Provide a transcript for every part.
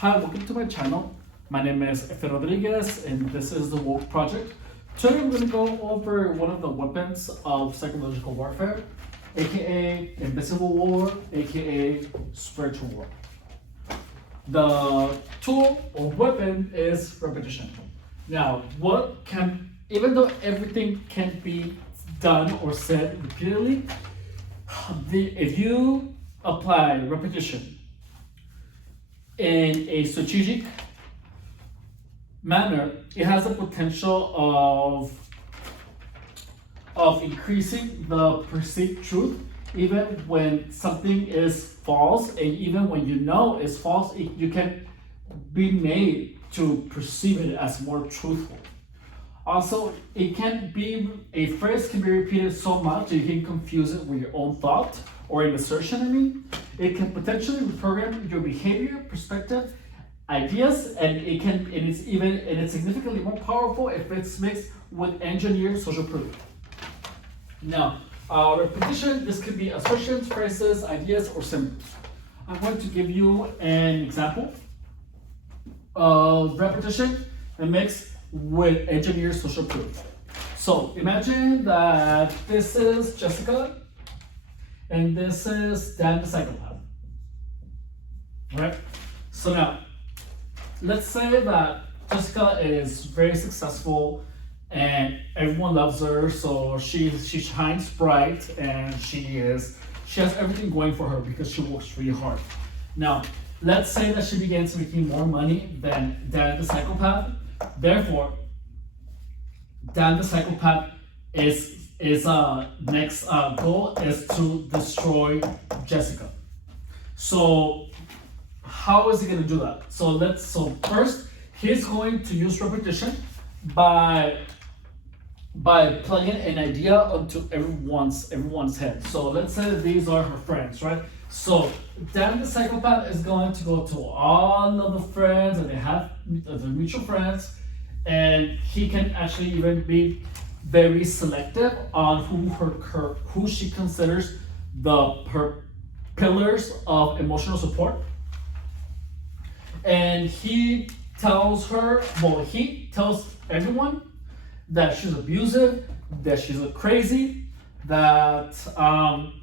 Hi, welcome to my channel. My name is Efe Rodriguez and this is the Woke Project. Today I'm going to go over one of the weapons of psychological warfare, aka invisible war, aka spiritual war. The tool or weapon is repetition. Now, even though everything can be done or said repeatedly, if you apply repetition in a strategic manner, it has the potential of increasing the perceived truth, even when something is false, and even when you know it's false, you can be made to perceive it as more truthful. Also, a phrase can be repeated so much that you can confuse it with your own thought or an assertion. It can potentially reprogram your behavior, perspective, ideas, and it's significantly more powerful if it's mixed with engineered social proof. Now, repetition, this could be assertions, phrases, ideas, or symbols. I'm going to give you an example of repetition and mixed with engineered social proof. So imagine that this is Jessica and this is Dan the psychopath. Right? So now, let's say that Jessica is very successful and everyone loves her, so she shines bright and she has everything going for her because she works really hard. Now, let's say that she begins making more money than Dan the psychopath. Therefore, Dan the psychopath is next goal is to destroy Jessica. So how is he going to do that? So first, he's going to use repetition by plugging an idea onto everyone's head. So let's say these are her friends, right? So Dan the psychopath is going to go to all of the friends that they have, the mutual friends, and he can actually even be very selective on who she considers her pillars of emotional support. And he tells everyone that she's abusive, that she's crazy, that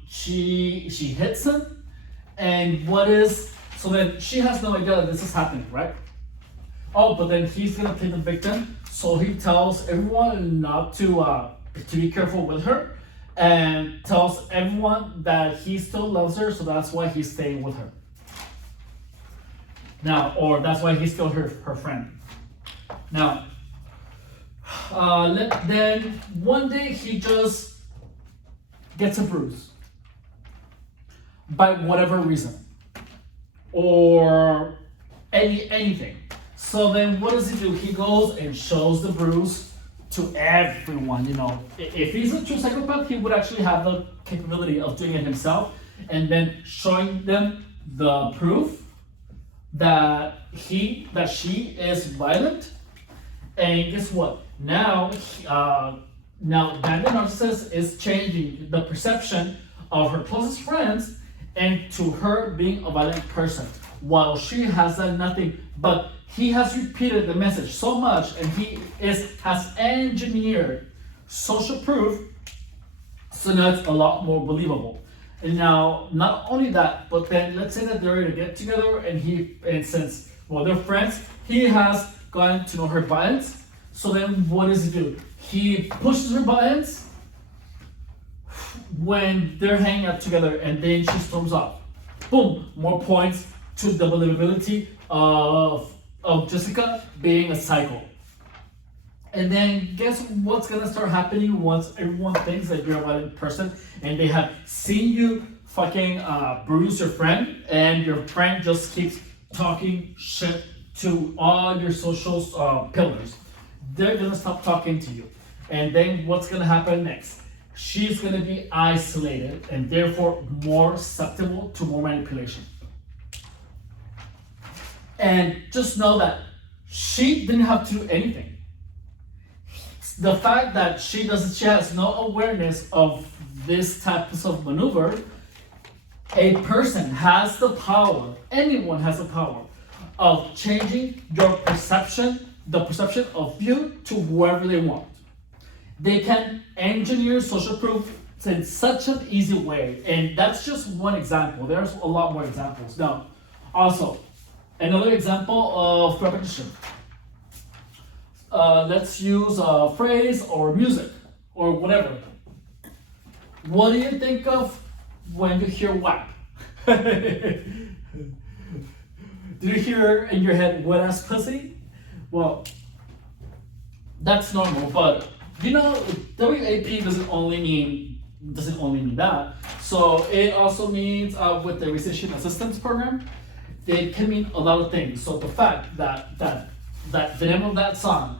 she hits him, and so then she has no idea that this is happening, right? Oh, but then he's gonna play the victim, so he tells everyone not to be careful with her, and tells everyone that he still loves her, so that's why he's staying with her. Now, or that's why he's still her friend. Now, then one day he just gets a bruise by whatever reason, or anything. So then what does he do? He goes and shows the bruise to everyone. If he's a true psychopath, he would actually have the capability of doing it himself and then showing them the proof that she is violent. And guess what? Now Dan the narcissist is changing the perception of her closest friends into her being a violent person, while she has done nothing. But he has repeated the message so much, and has engineered social proof, so now it's a lot more believable. And now, not only that, but then let's say that they're going to get together, and since they're friends, he has gotten to know her violence. So then what does he do? He pushes her buttons when they're hanging out together, and then she storms off. Boom! More points to the believability of Jessica being a psycho. And then guess what's gonna start happening once everyone thinks that you're a violent person and they have seen you fucking bruise your friend, and your friend just keeps talking shit to all your social pillars. They're gonna stop talking to you. And then what's gonna happen next? She's gonna be isolated and therefore more susceptible to more manipulation. And just know that she didn't have to do anything. The fact that she has no awareness of this type of maneuver, a person has the power, anyone has the power of changing your perception, the perception of you to whoever they want. They can engineer social proof in such an easy way, and that's just one example. There's a lot more examples. Now, also, another example of repetition. Let's use a phrase or music or whatever. What do you think of when you hear WAP? Do you hear in your head wet ass pussy? Well, that's normal, but you know, WAP doesn't only mean that. So it also means with the Recession Assistance Program, it can mean a lot of things. So the fact that the name of that song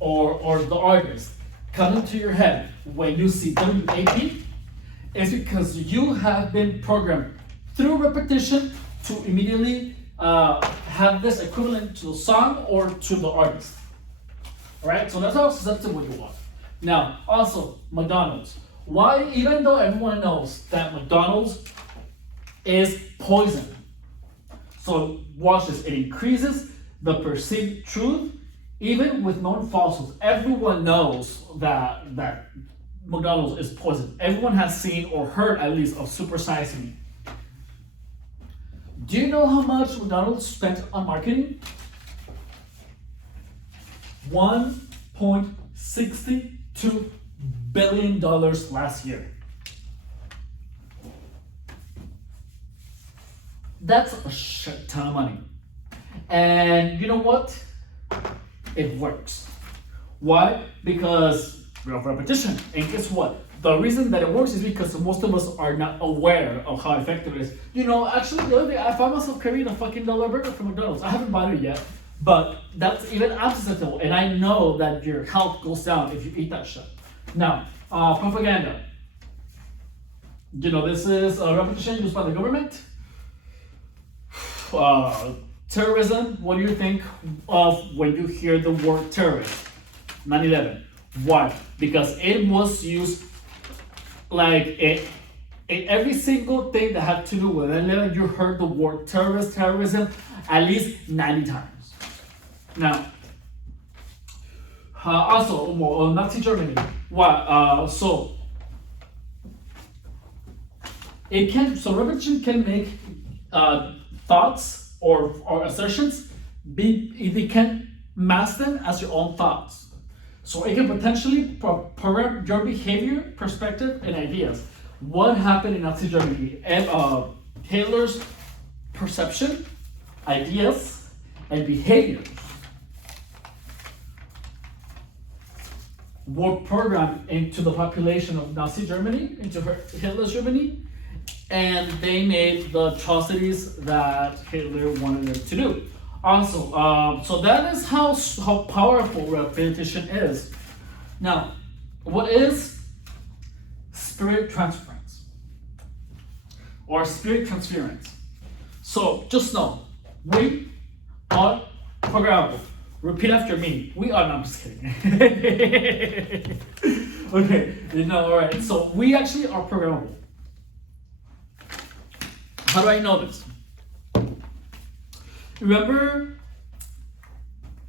or the artist come into your head when you see WAP is because you have been programmed through repetition to immediately have this equivalent to the song or to the artist. Alright, so that's how susceptible you are. Now, also, McDonald's. Why, even though everyone knows that McDonald's is poison, so watch this, it increases the perceived truth, even with known falsehoods. Everyone knows that McDonald's is poison. Everyone has seen or heard at least of Super Size Me. Do you know how much McDonald's spent on marketing? $1.62 billion last year. That's a shit ton of money. And you know what? It works. Why? Because of repetition. And guess what? The reason that it works is because most of us are not aware of how effective it is. You know, actually the other day I found myself carrying a fucking dollar burger from McDonald's. I haven't bought it yet, but that's even unsustainable. And I know that your health goes down if you eat that shit. Now, propaganda. You know, this is a repetition used by the government. Terrorism, what do you think of when you hear the word terrorist? 9/11. Why? Because it was used like in every single thing that had to do with 9/11, you heard the word terrorism at least 90 times. Now, also, Nazi Germany. Why? So repetition can make thoughts or assertions they can mask them as your own thoughts. So it can potentially program your behavior, perspective, and ideas. What happened in Nazi Germany? And Hitler's perception, ideas, and behaviors were programmed into the population of Nazi Germany, into Hitler's Germany, and they made the atrocities that Hitler wanted them to do. Also, so that is how powerful repetition is. Now, what is spirit transference or spirit transference? So just know, we are programmable. Repeat after me. We are. No, I'm just kidding. Okay, all right. So we actually are programmable. How do I know this? Remember,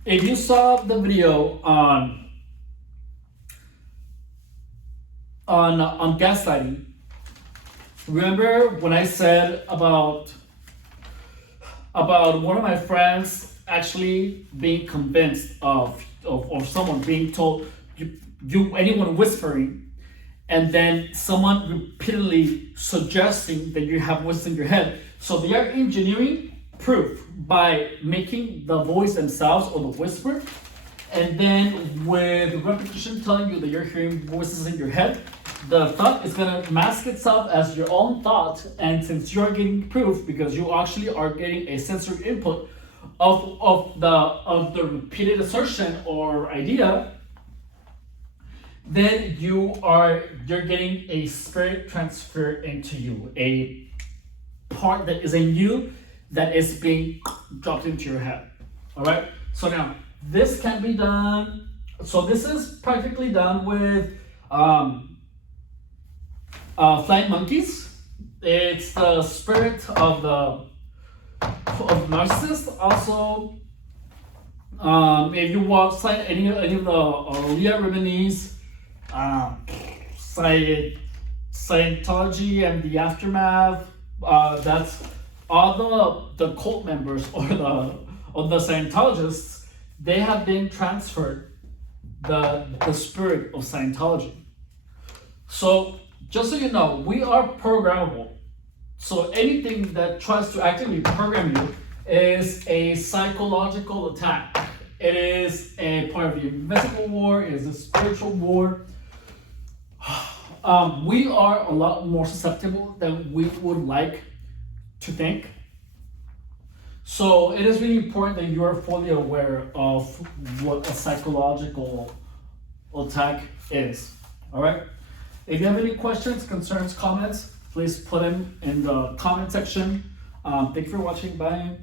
if you saw the video on gaslighting, remember when I said about one of my friends actually being convinced of someone being told anyone whispering, and then someone repeatedly suggesting that you have voices in your head. So they are engineering proof by making the voice themselves or the whisper, and then with repetition telling you that you're hearing voices in your head, the thought is going to mask itself as your own thought. And since you're getting proof because you actually are getting a sensory input of the repeated assertion or idea, then you're getting a spirit transfer into you, a part that is in you that is being dropped into your head. All right. So now this can be done. So this is practically done with flying monkeys. It's the spirit of the of narcissists. Also, if you watch any of the Leah Remini's Scientology and the aftermath, that's all the cult members or the Scientologists. They have been transferred the spirit of Scientology. So just so you know, we are programmable. So anything that tries to actively program you is a psychological attack. It is a part of the invisible war. It is a spiritual war. We are a lot more susceptible than we would like to think. So it is really important that you are fully aware of what a psychological attack is. All right. If you have any questions, concerns, comments, please put them in the comment section. Thank you for watching. Bye.